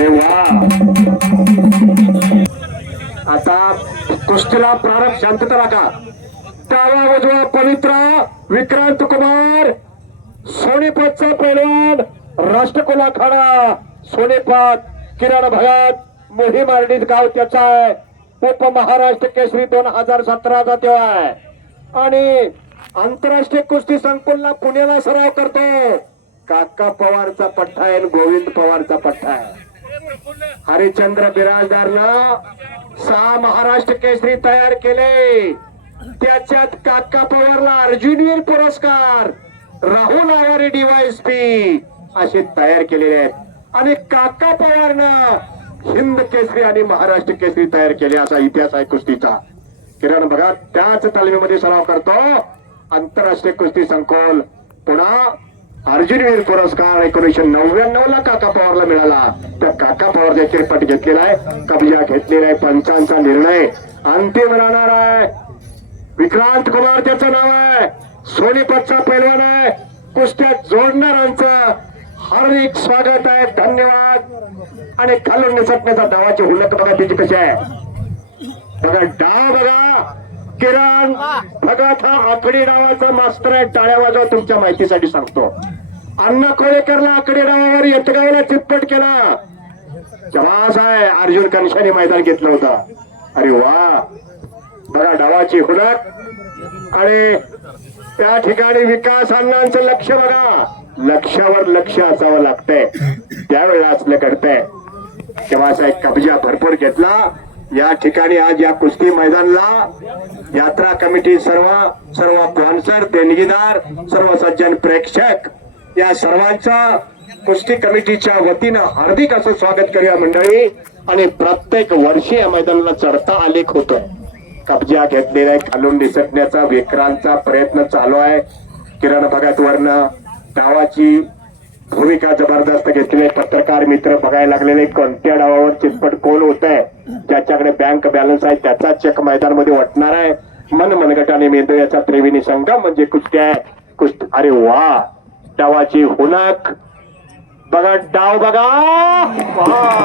अरे वा. आता कुस्तीला प्रारंभ शांतता राखा. डावा उजवा पवित्र विक्रांत कुमार सोनीपतचा पैलवान राष्ट्रकुला खाडा सोनीपत किरण भगत मोहीम आरडीत गाव त्याचा आहे. उप महाराष्ट्र केसरी दोन हजार सतराचा तेव्हा आहे. आणि आंतरराष्ट्रीय कुस्ती संकुलला पुण्याला सराव करतो. काका पवारचा पठ्ठा आहे गोविंद पवारचा पठ्ठा आहे. हरिश्चंद्र बिराजदारनं सहा महाराष्ट्र केसरी तयार केले. त्याच्यात काका पवारला अर्जुनवीर पुरस्कार राहुल आवारे डीवायएसपी असे तयार केलेले आहेत. आणि काका पवारनं हिंद केसरी आणि महाराष्ट्र केसरी तयार केले असा इतिहास आहे कुस्तीचा. किरण बघा त्याच तालमीमध्ये सराव करतो. आंतरराष्ट्रीय कुस्ती संकुल पुन्हा अर्जुनवीर पुरस्कार एकोणीशे नव्याण्णव ला काका पवारला मिळाला. त्या काका पवारचा चिरपट घेतलेला आहे कब्जा घेतलेला आहे पंचांचा निर्णय अंतिम राहणार आहे. विक्रांत कुमार त्याचं नाव आहे. सोनीपतचा पैलवान आहे. कुस्त्या जोडणारांचं हार्दिक स्वागत आहे. धन्यवाद. आणि खालून निसटण्याचा दावाची हुलक बघा त्याची कशी आहे. बघा डाव बघा. किरण भगत हा आकडी नावाचा मास्टर आहे. टाळ्या वाजवा तुमच्या माहितीसाठी सांगतो. अण्णा कोळेकरला आकडे डावावर यतगावला चितपट केला. जवास आहे अर्जुन कनशाने मैदान घेतलं होतं. अरे वा. बघा डावाची हुडक. आणि त्या ठिकाणी विकास अण्णांचं लक्ष बघा. लक्षावर लक्ष असावं लागतंय. त्यावेळेला असलं घडतंय. तेव्हा असा एक कब्जा भरपूर घेतला. या ठिकाणी आज या कुस्ती मैदानला यात्रा कमिटी सर्व सर्व स्पॉन्सर देणगीदार सर्व सज्जन प्रेक्षक या सर्वांचा कुस्ती कमिटीच्या वतीनं हार्दिक असं स्वागत करूया मंडळी. आणि प्रत्येक वर्षी या मैदानाला चढता आलेख होतोय कब्जा घेतलेला आहे खालून निसटण्याचा विक्रांतचा प्रयत्न चालू आहे. किरण भगत वरनं डावाची भूमिका जबरदस्त घेतलेली आहे. पत्रकार मित्र बघायला लागलेले कोणत्या डावावर चितपट कोण होत आहे ज्याच्याकडे बँक बॅलन्स आहे त्याचा चेक मैदानमध्ये वाटणार आहे. मन मनगटाने मेंदू याचा त्रिवेणी संगम म्हणजे कुस्ती आहे कुस्त अरे वा! डावाची हुनक बघा डाव बघा.